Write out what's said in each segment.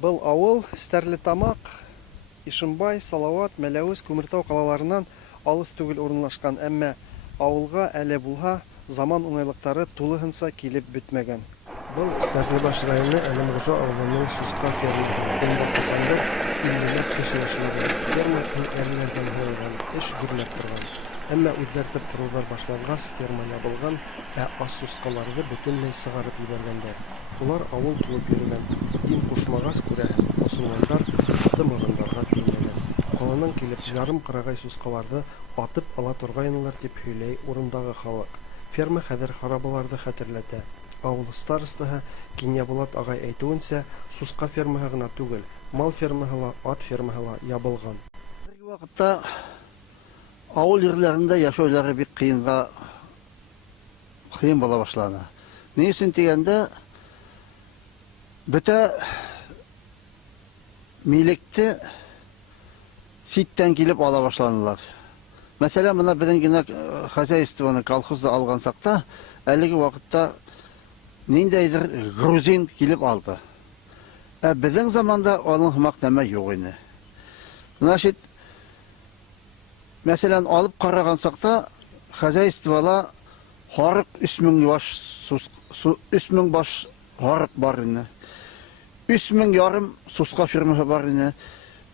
Был авыл Стәрлетамак, Ишембай, Салават, Мәләвез, Күмертау калаларынан алыс түгел урынлашкан, әмма авылга әле булһа заман уңайлыктары тулыһынча килеп бетмәгән. Был Стәрлебаш районы Әлемгужа авылының Суска фермасы. Инде касанда 50 кеше яшәгән. Ферма әрләрдән һуйган, эш гөрләп торган. Әмма үзгәртеп корулар башлангач ферма ябылган, ас сускаларны бөтенләй сыгарып җибәргәннәр. Улар авыл тулып йөргән. Дин кушмагас күрәһең, мусулманнар тымырындарга тиңләгән. Каланың килеп ярым кырагай сускаларны атып ала торгайнылар дип һөйләй урындагы халык. Ферма хәзер харабаларны хәтерләтә. Авыл старостаһы Кинябулат агай әйтүенчә, суска фермаһы гына түгел, мал фермаһы ла, ат фермаһы ла ябылган. Бер вакытта авыл җирләрендә яшәүләре бик кыйын була башлады. Ни өчен дигәндә, бөтә милекте ситтән килеп ала башладылар. Мәсәлән, моны безнең генә хозяйствоны колхозда алган сакта, әлеге вакытта ниндәйдер грузин килеп алды. Безнең заманда аның хымак нәмә юк иде. Значит, мәсәлән, алып караган сакта хозяйствола 43,000 баш харык бар иде. 3,000 ярым суска фермасы бар иде.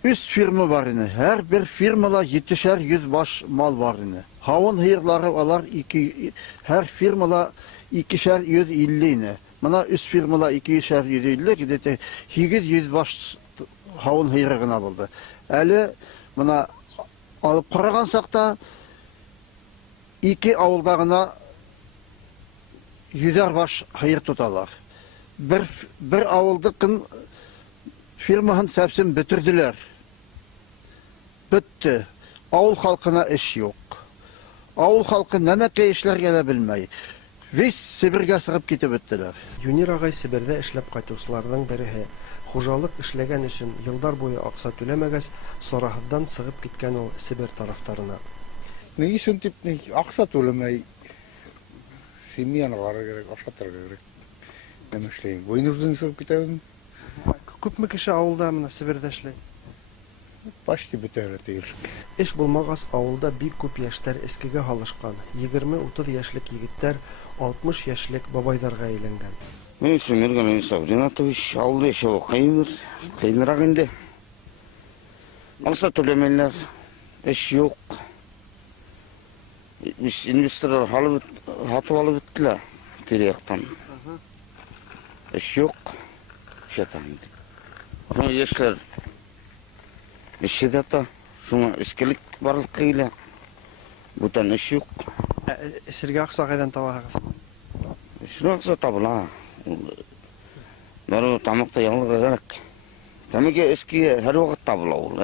3 фирма бар иде. Һәр бер фирмала 700 баш мал бар иде. Һавын һыерлары алар һәр фирмала 250 иде. Мына 3 фирмала 250 иде. 800 баш һавын һыйры гына булды. Әле мына алып караган сакта 2 авылда гына 100 баш һыйр тоталар. Бер авылдыкын фирмаһын сәпсен бетерделәр. Бетте. Авыл халкына эш юк. Авыл халкы нәмәкә эшләргә дә белмәй. Весь Сибиргә сыгып китеп беттеләр. Юнир агай Сибирдә эшләп кайтучыларның береһе. Хуҗалык эшләгән өчен елдар буе акча түләмәгәс, Сараһыдан сыгып киткән ул Сибир тарафтарына. Ни өчен дип акча түләмәй? Семьяны карар керек, ашатыр керек. Нәмә эшләйм? Войнуждан сыгып китәм. Күпме кеше авылда менә Сибирдә эшләй? Почти бетәр тиер. Эш булмагас, авылда бик күп яшьтәр эскегә халышкан. 20-30 яшьлек егетләр 60 яшьлек бабайларга әйләнгән. Мен Сумирган Сабринатович авылда яшәү кыйынрак инде. Акча түләмәйләр, эш юк. Biz invesторлар хатып алып беттеләр тирәяктан. Эш юк. Шәтән. Шуңа яшьләр эшедәтә, шуңа эскелек барлык кыйла. Бүтән эш юк. Сергә акча кайдан табасыз? Шуңа акча табыла. Бары тамакта ялгы керек. Тәмәкә эскегә һәр вакыт табыла ул.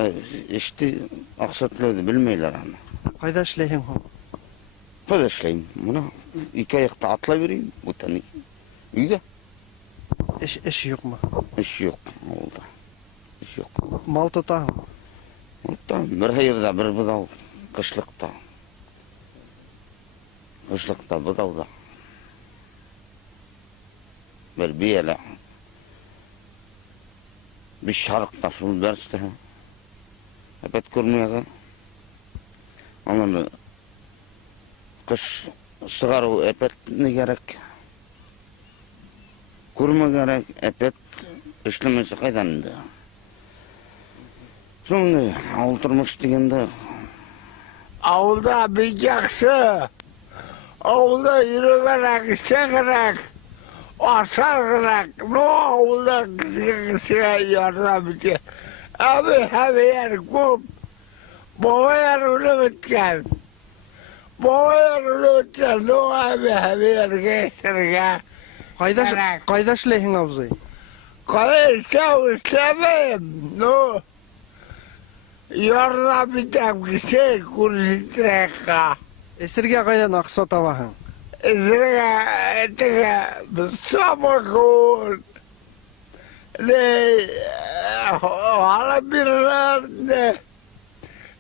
Эшти акча түләүде белмәйләр аны. Кайда эшләйһең һәм? Кайда эшләйм? Моны 2 аякта атлап йөрим, бүтән өйдә. Эш юкмы? Эш юк авылда. Эш юк. Мал тотаһың? Ota bir һыйырда, бер быдау кышлыкта. Кышлыкта быдауда. Бер бияле. Bir şarkta şunu berste. Hepet көрмәгән. Аны кыш сыгару әпет не кирәк. Күрмә кирәк, әпет эшләмәсе кайдан инде. Соңгы авыл тормыш дигәндә Авылда бик яхшы. Авылда йөргәнәк, шәгәрәк, ашаргырак. Ну, авылда кешегә ярдәм итә. Әбе күп. Бабайлар үлеп беткән. Ну, әбе кешегә. Кайда эшләйһең абзый? Кайда эшләмәйм. Ну, ярдәм итәм кеше күрсәтергә. Сергә кайдан акча табаһың? Сергә самогон. Hala birilerinde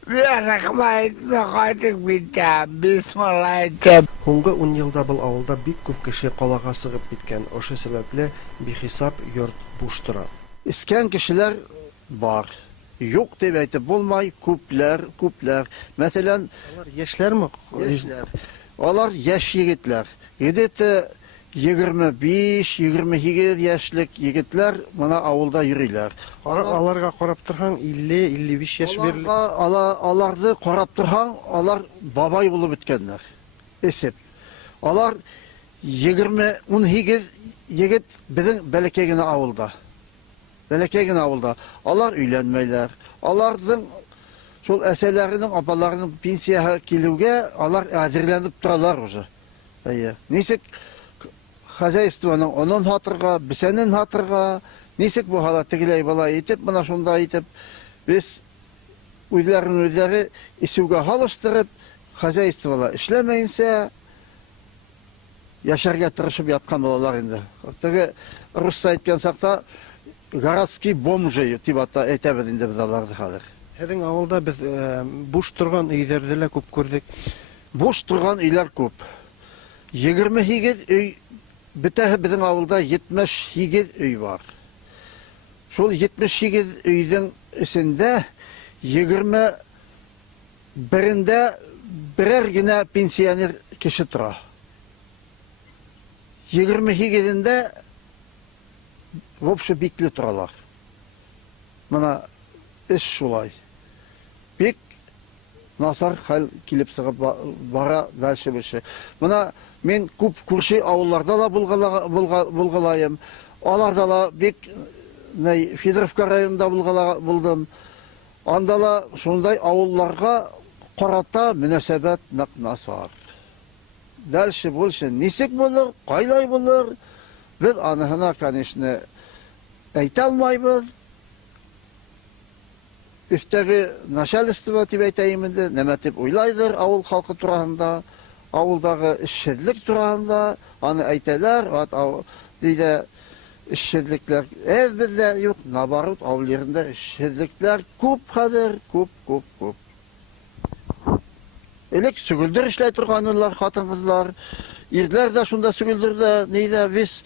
bir rahmetine kaydık bitti. Bismillahirrahmanirrahim. Һуңгы 10 елда был авылда бик күп кеше калага сыгып киткән. Ошо сәбәпле бихисап йорт буш тора. isken kişiler var. Yok diye әйтеп булмай, күпләр. Мәсәлән, Алар яшьләрме? яшьләр. Алар яшь егетләр. Где-то 25-28 яшьлек егетләр моны авылда йөриләр. Аларга карап торһаң 50-55 яшь бирле. Аларды карап торһаң, алар бабай булып беткәннәр. Эсеп. Алар 20-18 егет безнең бәләкәй генә авылда. Алар өйләнмәйләр. Аларның шул әсәләренең, апаларының пенсияга килүгә алар әзерләнеп торалар уже. Нисек хозяйствоның онын хатырга, бисәнен хатырга, нисек бу хала тегеләй бала итеп, моны шунда итеп, без үзләре исүгә халыштырып, хозяйствола эшләмәенсә яшәргә тырышып яткан балалар инде. Теге русча әйткән сакта городский бомжи дип әйтәбез инде без аларны хәзер. Һеҙҙең ауылда без буш торган өйҙәрҙе лә күп күрҙек. Буш торган өйләр күп. 28 өй, битәһе безнең авылда 78 өй бар. Шул 78 өйҙең эсендә 21-дә берәр генә пенсионер кеше тора. 28-дә в общем бикле торалар. Мына эш шулай. Бик насар хәл килеп сыгып бара дальше беше. Мына мен күп күрше авылларда ла булгалайым. Аларда ла бик Федоровка районында булдым. Анда ла шундай авылларга карата мөнәсәбәт нык насар. Дальше больше нисек булыр, кайлай булыр? Без аныһына, конечно, әйтә алмайбыз. Üstəgi начальство дип әйтәйем инде, нәмә дип уйлайдыр авыл халкы тураһында, авылдагы эшчәнлек тураһында, аны әйтәләр, диде эшчәнлекләр. Бездә юк, наоборот, авыл yerində эшчәнлекләр күп хәзер, күп. Элек сүгелдер эшләй торганнар, хатын-кызлар, ирләр дә шунда сүгелдердә, нидә вис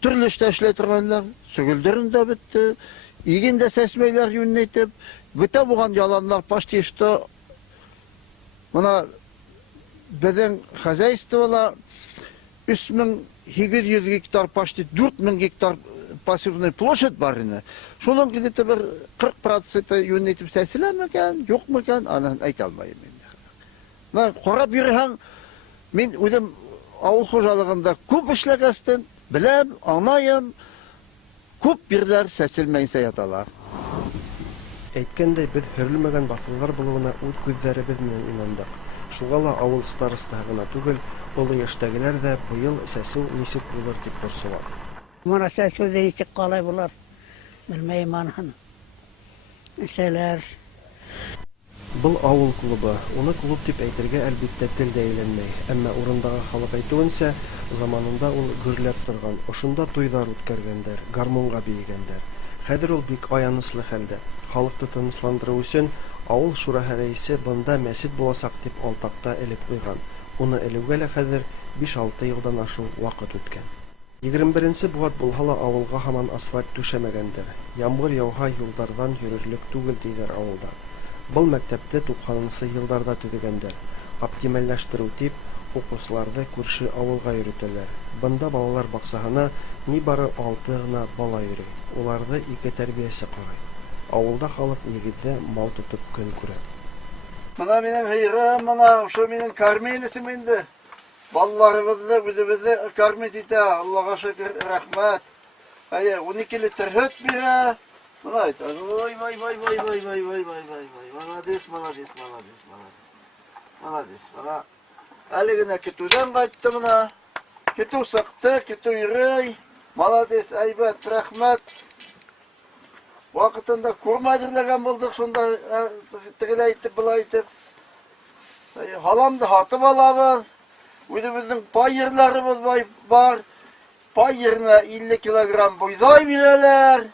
төрле эштә эшләй торганнар, сүгелдерендә бетте. Игендә сәсмәйләр юннәйтеп, бүтә булган яланлар почти что моны безнең хозяйствола 3800 гектар, почти 4000 гектар пассивный площадь бар иде. Шуның где-то бер 40% юннәйтеп сәселәмәгән, юкмы-кан, аны әйтә алмыйм инде. Менә карап йөрһәң, мин үзем авыл хуҗалыгында күп эшләгәстен, беләм, аңлаем. Күп бирләр сәселмәенсә яталар. Әйткәндәй, без һөрлемәгән баҫылғар булыуына үҙ күҙҙәребеҙ менән инандык. Шуға ла ауыл старостаһы гына түгел, оло йәштәгеләр ҙә быйыл сәсеү нисек булыр дип борсола. Мана сәсеүҙе нисек ҡалай булыр? Белмәйем аныһын. Әсәләр. Был ауыл клубы. Уны клуб дип әйтергә әлбиттә тел дә әйләнмәй. Әммә урындағы халык әйтеүенсә, заманында ул гөрләп торган, ошонда туйҙар үткәргәндәр, гармунға бейегәндәр. Хәҙер ул бик аяныслы хәлдә. Халыҡты тынысландырыу өсөн ауыл шураһы рәисе бында мәсет буласаҡ дип алтаҡта элеп ҡуйған. Уны элеүгә лә хәҙер 5-6 йылдан ашыу ваҡыт үткән. 21 быуат булһа ла ауылға һаман асфальт түшәмәгәндәр. Ямғыр яуһа юлдарҙан йөрөрлөк түгел тиҙәр ауылда. Был мәктәпте 90-нчы йылдарда төҙөгәндәр. Оптимальләштереү тип, уҡыусыларҙы күрше ауылға йөрөтәләр. Бында балалар баҡсаһына ни бары 6 гына бала йөрөй. Уларҙы 2 тәрбиәсе ҡарай. Ауылда халыҡ нигеҙҙә мал тотоп көн күрә. Мына минең һыйырым, мына ошо минең кормилисем инде. Балаларыбыҙҙы үҙебеҙҙе кормить итә. Аллаға шөкөр, рәхмәт. 12 литр һөт бирә. Мына әйт. Ой. Молодец. Мына әле генә көтүҙән ҡайтты мына. Көтөү сыҡты, көтөү йөрөй. Молодец, әйбәт, рәхмәт. Ваҡытында күрмәҙерләгән булдыҡ шунда, тегеләй итеп, былай итеп. Һаламды һатып алабыҙ. Үҙебеҙҙең пай ерләребеҙ бар. Пай еренә 50 килограмм бойҙай бирәләр.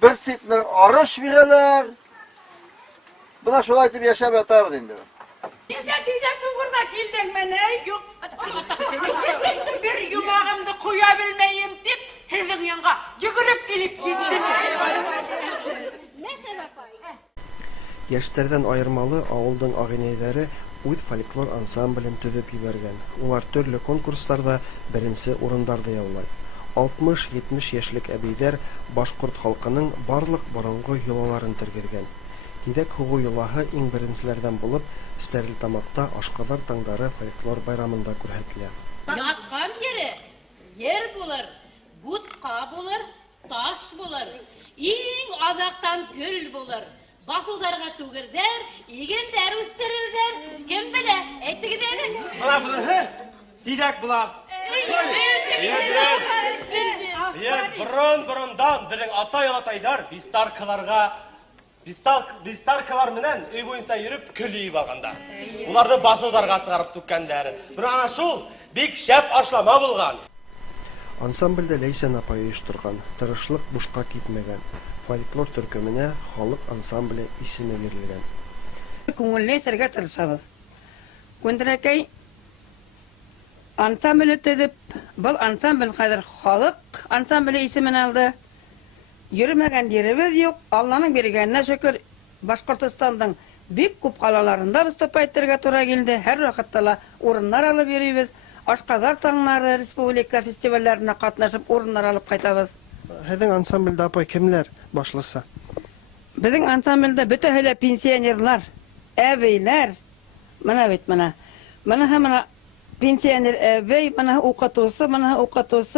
1 ситнер арыш бирәләр. Бына шулай итеп йәшәп ятабыҙ инде. Нигә тиҙәк булырға килдеңме, ни? Юҡ. Бер йомағымды ҡуя белмәйем тип, һеҙҙең янға йүгереп килеп еттем. Яшьтәрдән аермалы авылдың агинәйләре үз фольклор ансамблен төзеп җибәргән. Улар төрле конкурсларда беренче урыннарда яулый. 60-70 яшьлек әбиләр башкорт халкының барлык борынгы йолаларын тергезгән. Тидәк Хугу йолаһы иң беренчеләрдән булып Стәрлетамакта Ашкадар таңдары фольклор байрамында күрһәтелә. Яткан yeri yer bulur, butqa bulur, taş bulur. İң azaqtan gül bulur. Basıldarga tugirzer, igender üsterirzer. Kim bile, ettigizeri. Bular, Didek bular. Burun-burundan bizim atay-ataylar Bistarkalar menen öy boyunsa yürüp külüyüp alganda. Ularda basıldarga sığarıp tükkenderi. Buna şul bik şep aşlama bulgan. Ансамбльдә Ләйсән апай оештырган, тырышлык бушка китмәгән. Фольклор төркеменә халык ансамбле исеме бирелгән. Күңелле сәргә тырышабыз. Күндерәкәй ансамбль төзеп, был ансамбль хәзер халык ансамбле исемен алды. Йөрмәгән йөребез юк. Алланың биргәненә шөкер, Башкортстандың бик күп калаларында выступать итәргә туры килде. Һәр вакытта ла урыннар алып йөрибез. Ашкадар таңнары республика фестивальләренә катнашып урыннар алып кайтабыз. Һеҙҙең ансамбльдә апай кемләр башлыса? Безнең ансамбльдә бөтәһе пенсионерлар, әбейләр. Менә бит менә. Менә пенсионер әбей, менә укытучы,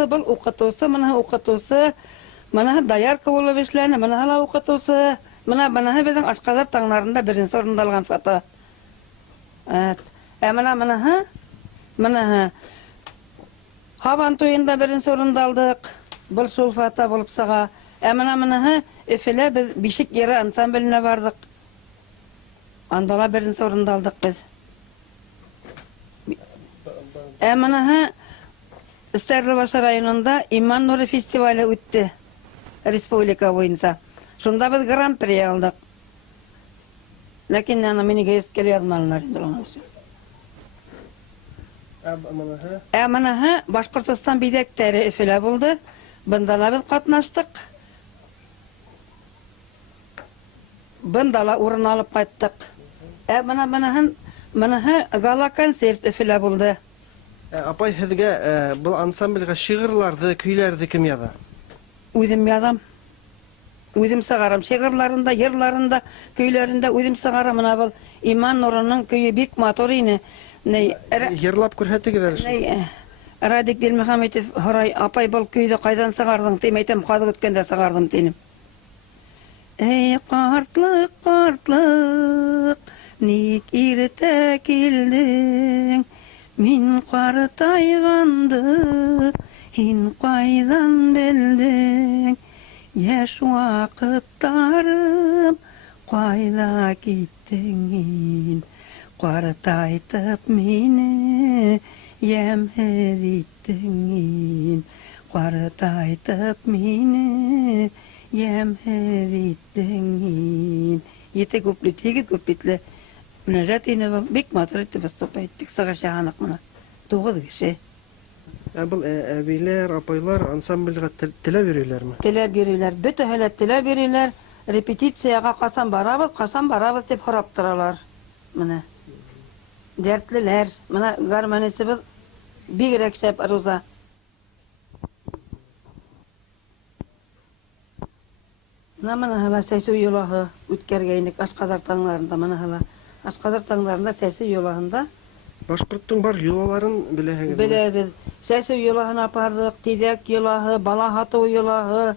был укытучы, менә доярка булып эшләне, менә ла укытучы. Менә безнең Ашкадар таңнарында беренче урында алган фото. Менә Хабан туенда беренче урында алдык. Был шул фото булып сыга. Менә Эфелә без бишек йөрі ансамбленә бардык. Андала беренче урында алдык без. Менә Стәрлебаш районында Иман нуры фестивале үтте. Республика буенча. Шунда без гран-при алдык. Ләкин аны мине гәзиткә язмалар инде ул. Менә Башкортстан бидәктәре Эфелә булды. Бында без катнаштык. Бында урын алып кайттык. Менә гала концерт Эфелә булды. Апай, һеҙгә был ансамбльгә шигырьләрҙе, көйләрҙе кем яза? Үзем язам. Үзем сыгарам. Шигырьләрендә, йырларында, көйләрендә үзем сыгарам. Менә был Иман нурының көйе бик матур ине. Йырлап күрһәтегеҙ әле. Радик Дилмөхәмәтов һорай, апай, был көйҙө ҡайҙан сығарҙың? Тим әйтәм, ҡаҙык үткәндә сығарҙым тинем. Эй, ҡартлыҡ, ҡартлык, ник иртә килдең? Мин ҡартайғанды, һин ҡайҙан белдең? Йәш ваҡыттарым, ҡайҙа киттең һин? Ҡартайтып мине йәмһеҙ иттең ин. Ҡартайтып мине йәмһеҙ иттең ин. 7 куплет, 8 куплетле мөнәжәт ине был. Бик матур итеп выступать иттек. Сыға шаһаныҡ мына. 9 кеше. Был әбейләр, апайлар ансамбльгә теләп йөрөйләрме? Теләп йөрөйләр. Бөтәһе лә теләп йөрөйләр. Репетицияға ҡасан барабыҙ тип һорап торалар. Менә. Дәртлеләр. Менә гармонисыбыҙ бигерәк шәп Руза. Менә сәйсеү йолаһы үткәргәйнек Ашкадар таңларында. Менә Ашкадар таңларында сәйсеү йолаһында. Башҡорттың бар йолаларын беләһегеҙ? Беләбеҙ. Сәйсеү йолаһына апардык, Тиҙәк йолаһы, бала һатыу йолаһы.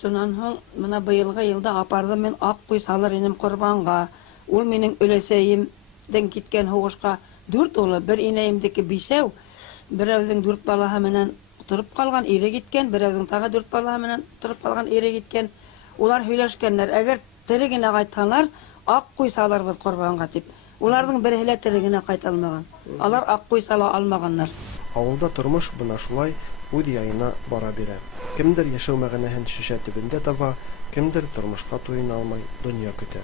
Шунан һуң менә быйылғы йылда апардым мен Аҡҡуй салыр инем ҡорбанға. Ул минең өләсәйемдән киткән һуғышҡа 4 улы, бер инәйемдеке 5. Берәүҙең 4 балаһы менән тороп ҡалған, ире киткән, берәүҙең тағы 4 балаһы менән тороп ҡалған, ире киткән. Улар һөйләшкәннәр, әгәр тере генә ҡайтһалар, Аҡҡуй салырбыҙ ҡорбанға тип. Уларҙың береһе лә тере генә ҡайталмаған. Алар Аҡҡуй сала алмағандар. Ауылда тормош бына шулай үҙ яйына бара бирә. Кемдер йәшәү мәғәнәһен шешә төбөндә таба, кемдер тормошҡа туйына алмай донъя көтә.